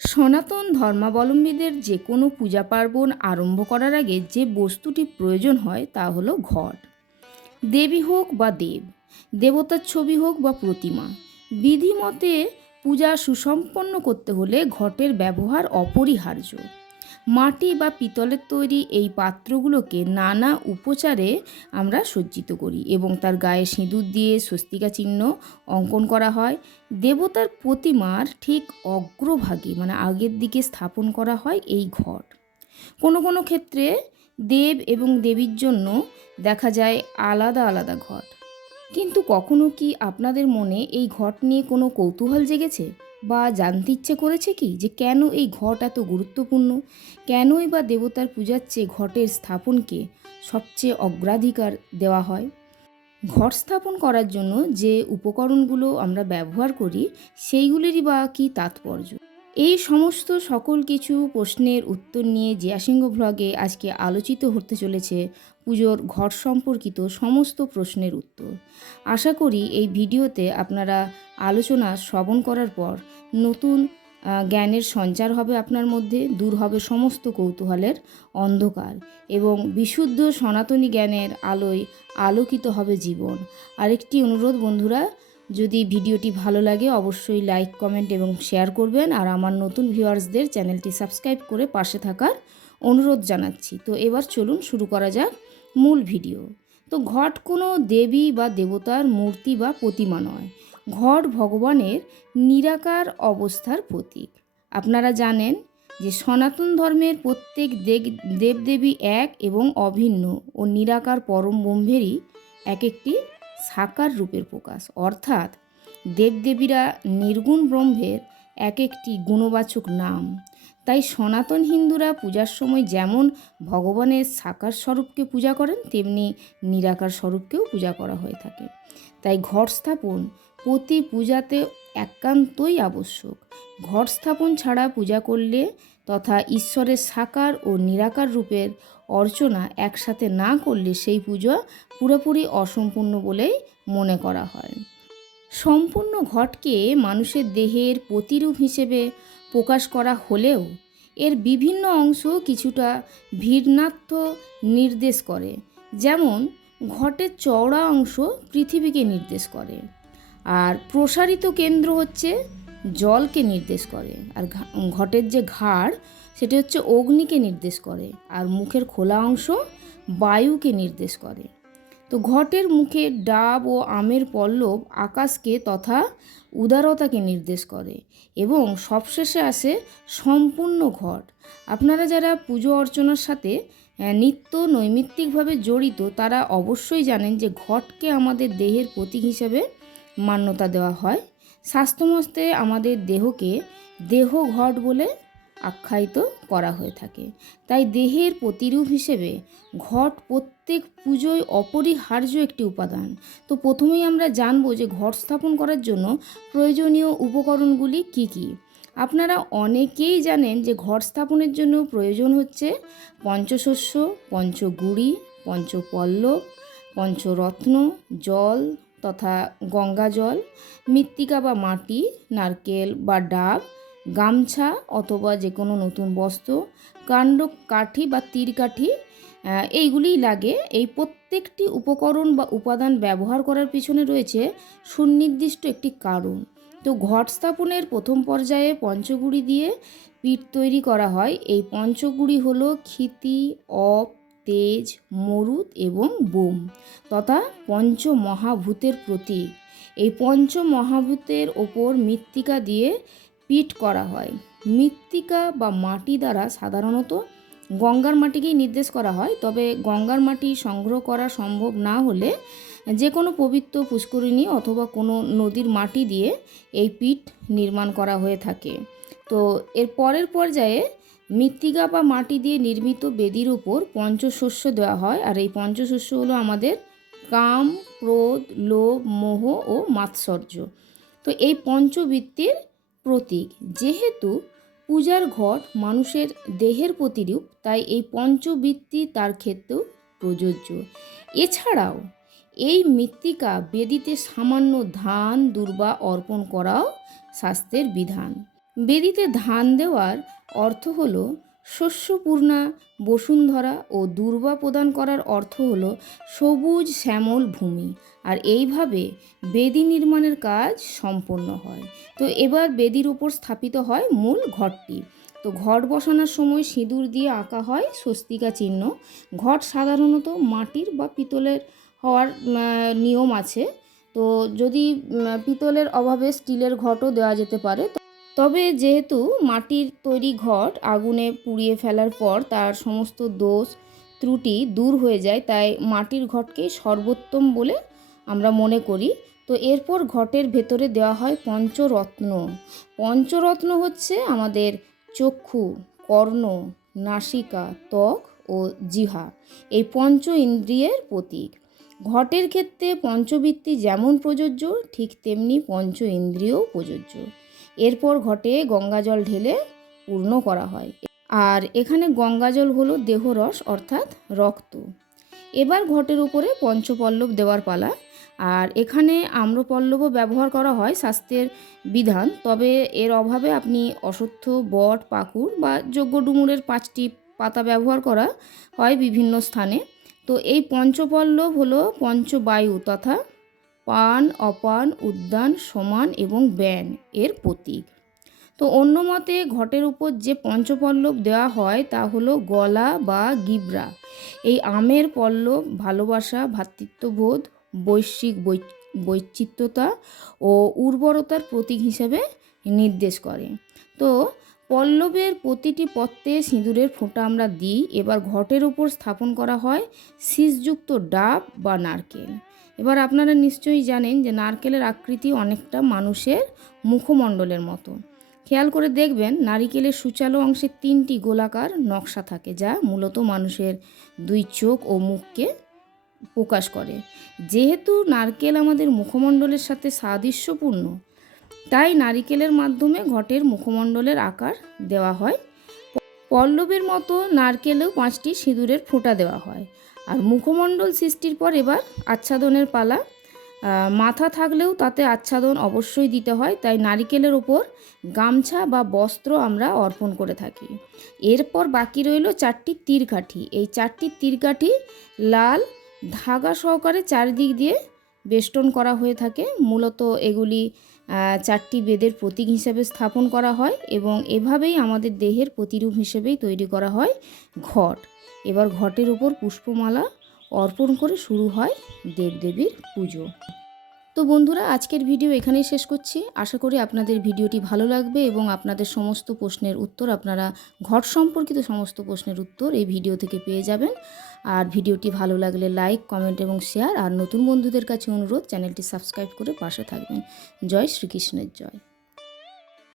সনাতন ধর্মাবলম্বীদের যে কোনো পূজা পার্বণ আরম্ভ করার আগে যে বস্তুটি প্রয়োজন হয় তা হলো ঘট। দেবী হোক বা দেব, দেবতার ছবি হোক বা প্রতিমা, বিধিমতে পূজা সুসম্পন্ন করতে হলে ঘটের ব্যবহার অপরিহার্য। মাটি বা পিতলের তৈরি এই পাত্রগুলোকে নানা উপচারে আমরা সজ্জিত করি এবং তার গায়ে সিঁদুর দিয়ে স্বস্তিকা চিহ্ন অঙ্কন করা হয়। দেবতার প্রতিমার ঠিক অগ্রভাগে মানে আগের দিকে স্থাপন করা হয় এই ঘট কোনো কোনো ক্ষেত্রে দেব এবং দেবীর জন্য দেখা যায় আলাদা আলাদা ঘট কিন্তু কখনো কি আপনাদের মনে এই ঘট নিয়ে কোনো কৌতূহল জেগেছে? বা জানতে ইচ্ছে করেছে কি যে কেন এই ঘট এত গুরুত্বপূর্ণ? কেনই বা দেবতার পূজার চেয়ে ঘটের স্থাপনকে সবচেয়ে অগ্রাধিকার দেওয়া হয়? ঘট স্থাপন করার জন্য যে উপকরণগুলো আমরা ব্যবহার করি, সেইগুলিরই বা কী তাৎপর্য? এই সমস্ত সকল কিছু প্রশ্নের উত্তর নিয়ে জিয়াসিংহ ব্লগে আজকে আলোচিত হতে চলেছে পুজোর ঘর সম্পর্কিত সমস্ত প্রশ্নের উত্তর। আশা করি এই ভিডিওতে আপনারা আলোচনা শ্রবণ করার পর নতুন জ্ঞানের সঞ্চার হবে আপনার মধ্যে, দূর হবে সমস্ত কৌতূহলের অন্ধকার এবং বিশুদ্ধ সনাতনী জ্ঞানের আলোয় আলোকিত হবে জীবন। আরেকটি অনুরোধ বন্ধুরা যদি ভিডিওটি ভালো লাগে, অবশ্যই লাইক কমেন্ট এবং শেয়ার করবেন। আর আমার নতুন ভিউয়ার্সদের চ্যানেলটি সাবস্ক্রাইব করে পাশে থাকার অনুরোধ জানাচ্ছি। তো এবার চলুন শুরু করা যাক মূল ভিডিও। তো ঘট কোনো দেবী বা দেবতার মূর্তি বা প্রতিমা নয়। ঘট ভগবানের নিরাকার অবস্থার প্রতীক। আপনারা জানেন যে সনাতন ধর্মের প্রত্যেক দেব- দেবদেবী এক এবং অভিন্ন ও নিরাকার পরম ব্রহ্মেরই এক একটি সাকার রূপের প্রকাশ। অর্থাৎ দেবদেবীরা নির্গুণ ব্রহ্মের এক একটি গুণবাচক নাম। তাই সনাতন হিন্দুরা পূজার সময় যেমন ভগবানের সাকার স্বরূপকে পূজা করেন, তেমনি নিরাকার স্বরূপকেও পূজা করা হয়ে থাকে। তাই ঘট স্থাপন প্রতি পূজাতে একান্তই আবশ্যক। ঘট স্থাপন ছাড়া পূজা করলে তথা ঈশ্বরের সাকার ও নিরাকার রূপের অর্চনা একসাথে না করলে সেই পুজো পুরোপুরি অসম্পূর্ণ বলেই মনে করা হয়। সম্পূর্ণ ঘটকে মানুষের দেহের প্রতিরূপ হিসেবে প্রকাশ করা হলেও এর বিভিন্ন অংশ কিছুটা ভিন্নাত্ম নির্দেশ করে। যেমন, ঘটের চওড়া অংশ পৃথিবীকে নির্দেশ করে। আর প্রসারিত কেন্দ্র হচ্ছে জলকে নির্দেশ করে। আর ঘটের যে ঘাড়, সেটা হচ্ছে অগ্নিকে নির্দেশ করে। আর মুখের খোলা অংশ বায়ুকে নির্দেশ করে। তো ঘটের মুখে ডাব ও আমের পল্লব আকাশকে তথা উদারতাকে নির্দেশ করে এবং সবশেষে আসে সম্পূর্ণ ঘট। আপনারা যারা পুজো অর্চনার সাথে নিত্য নৈমিত্তিকভাবে জড়িত, তারা অবশ্যই জানেন যে ঘটকে আমাদের দেহের প্রতীক হিসেবে মান্যতা দেওয়া হয়। স্বাস্থ্যমস্তে আমাদের দেহকে দেহ ঘট বলে আখ্যায়িত করা হয়ে থাকে। তাই দেহের প্রতিরূপ হিসেবে ঘট প্রত্যেক পুজোয় অপরিহার্য একটি উপাদান। তো প্রথমেই আমরা জানব যে ঘট স্থাপন করার জন্য প্রয়োজনীয় উপকরণগুলি কি কি। আপনারা অনেকেই জানেন যে ঘট স্থাপনের জন্য প্রয়োজন হচ্ছে পঞ্চশস্য, পঞ্চগুড়ি, পঞ্চপল্লব, পঞ্চরত্ন, জল তথা গঙ্গা জল মৃত্তিকা বা মাটি নারকেল বা ডাব গামছা অথবা যে কোনো নতুন বস্ত্র কাণ্ড কাঠি বা তীর কাঠি আহ, এইগুলিই লাগে। এই প্রত্যেকটি উপকরণ বা উপাদান ব্যবহার করার পিছনে রয়েছে সুনির্দিষ্ট একটি কারণ। তো ঘট স্থাপনের প্রথম পর্যায়ে পঞ্চগুড়ি দিয়ে পিঠ তৈরি করা হয়। এই পঞ্চগুড়ি হলো ক্ষিতি অপ তেজ, মরুদ এবং বোম তথা পঞ্চমহাভূতের প্রতীক। এই পঞ্চমহাভূতের ওপর মৃত্তিকা দিয়ে পিট করা হয়। মৃত্তিকা বা মাটি দ্বারা সাধারণত গঙ্গার মাটিকেই নির্দেশ করা হয়, তবে গঙ্গার মাটি সংগ্রহ করা সম্ভব না হলে যে কোনো পবিত্র পুষ্করিণী অথবা কোনো নদীর মাটি দিয়ে এই পিঠ নির্মাণ করা হয়ে থাকে। তো এর পরের পর্যায়ে মৃত্তিকা বা মাটি দিয়ে নির্মিত বেদির উপর পঞ্চশস্য দেওয়া হয়। আর এই পঞ্চশস্য হলো আমাদের কাম, ক্রোধ, লোভ, মোহ ও মাৎসর্য। তো এই পঞ্চবৃত্তির প্রতীক। যেহেতু পূজার ঘট মানুষের দেহের প্রতিরূপ তাই এই পঞ্চবৃত্তি তার ক্ষেত্রেও প্রযোজ্য। এছাড়াও এই মৃত্তিকা বেদিতে সামান্য ধান, দুর্বা অর্পণ করাও শাস্ত্রের বিধান। বেদিতে ধান দেওয়ার অর্থ হল শস্যপূর্ণা, বসুন্ধরা ও দুর্বা প্রদান করার অর্থ হল সবুজ শ্যামল ভূমি। আর এইভাবে বেদি নির্মাণের কাজ সম্পন্ন হয়। তো এবার বেদির উপর স্থাপিত হয় মূল ঘরটি। তো ঘট বসানোর সময় সিঁদুর দিয়ে আঁকা হয় স্বস্তিকা চিহ্ন। ঘট সাধারণত মাটির বা পিতলের হওয়ার নিয়ম আছে। তো যদি পিতলের অভাবে স্টিলের ঘটও দেওয়া যেতে পারে তবে যেহেতু মাটির তৈরি ঘট আগুনে পুড়িয়ে ফেলার পর তার সমস্ত দোষ, ত্রুটি দূর হয়ে যায়, তাই মাটির ঘটকেই সর্বোত্তম বলে আমরা মনে করি। তো এরপর ঘটের ভেতরে দেওয়া হয় পঞ্চরত্ন। পঞ্চরত্ন হচ্ছে আমাদের চক্ষু, কর্ণ, নাসিকা, ত্বক ও জিহা এই পঞ্চ ইন্দ্রিয়ের প্রতীক। ঘটের ক্ষেত্রে পঞ্চবৃত্তি যেমন প্রযোজ্য, ঠিক তেমনি পঞ্চ ইন্দ্রিয়ও প্রযোজ্য। এরপর ঘটে গঙ্গাজল ঢেলে পূর্ণ করা হয়। আর এখানে গঙ্গাজল হলো দেহরস, অর্থাৎ রক্ত। এবার ঘটের উপরে পঞ্চপল্লব দেওয়ার পালা। আর এখানে আম্রপল্লবও ব্যবহার করা হয় স্বাস্থ্যের বিধান। তবে এর অভাবে আপনি অশ্বত্থ বট, পাকুড় বা যজ্ঞ ডুমুরের পাঁচটি পাতা ব্যবহার করা হয় বিভিন্ন স্থানে। তো এই পঞ্চপল্লব হলো পঞ্চবায়ু তথা পান, অপান, উদ্যান, সমান এবং ব্যান এর প্রতীক। তো অন্য মতে ঘটের উপর যে পঞ্চপল্লব দেওয়া হয় তা হলো গলা বা গিবরা। এই আমের পল্লব, ভালোবাসা ভ্রাতৃত্ববোধ বৈশ্বিক বৈ বৈচিত্র্যতা ও উর্বরতার প্রতীক হিসেবে নির্দেশ করে। তো পল্লবের প্রতিটি পত্রে সিঁদুরের ফোঁটা আমরা দিই। এবার ঘটের উপর স্থাপন করা হয় শীষযুক্ত ডাব বা নারকেল। এবার আপনারা নিশ্চয়ই জানেন যে নারকেলের আকৃতি অনেকটা মানুষের মুখমণ্ডলের মতো। খেয়াল করে দেখবেন নারিকেলের সুচালো অংশে তিনটি গোলাকার নকশা থাকে যা মূলত মানুষের দুই চোখ ও মুখকে প্রকাশ করে। যেহেতু নারকেল আমাদের মুখমণ্ডলের সাথে সাদৃশ্যপূর্ণ, তাই নারিকেলের মাধ্যমে ঘটের মুখমণ্ডলের আকার দেওয়া হয়। পল্লবের মতো নারকেলেও পাঁচটি সিঁদুরের ফোঁটা দেওয়া হয়। আর মুখমণ্ডল সৃষ্টির পর এবার আচ্ছাদনের পালা। মাথা থাকলেও তাতে আচ্ছাদন অবশ্যই দিতে হয়, তাই নারিকেলের ওপর গামছা বা বস্ত্র আমরা অর্পণ করে থাকি। এরপর বাকি রইল চারটি তীরকাঠি এই চারটি তীরকাঠি লাল ধাগা সহকারে চারিদিক দিয়ে বেষ্টন করা হয়ে থাকে। মূলত এগুলি চারটি বেদের প্রতীক হিসেবে স্থাপন করা হয় এবং এভাবেই আমাদের দেহের প্রতিরূপ হিসেবেই তৈরি করা হয় ঘট। এবার ঘটের উপর পুষ্পমালা অর্পণ করে শুরু হয় দেবদেবীর পুজো। তো বন্ধুরা, আজকের ভিডিও এখানেই শেষ করছি। আশা করি আপনাদের ভিডিওটি ভালো লাগবে এবং আপনাদের সমস্ত প্রশ্নের উত্তর আপনারা ঘট সম্পর্কিত সমস্ত প্রশ্নের উত্তর এই ভিডিও থেকে পেয়ে যাবেন। আর ভিডিওটি ভালো লাগলে লাইক, কমেন্ট এবং শেয়ার। আর নতুন বন্ধুদের কাছে অনুরোধ, চ্যানেলটি সাবস্ক্রাইব করে পাশে থাকবেন। জয় শ্রীকৃষ্ণের জয়।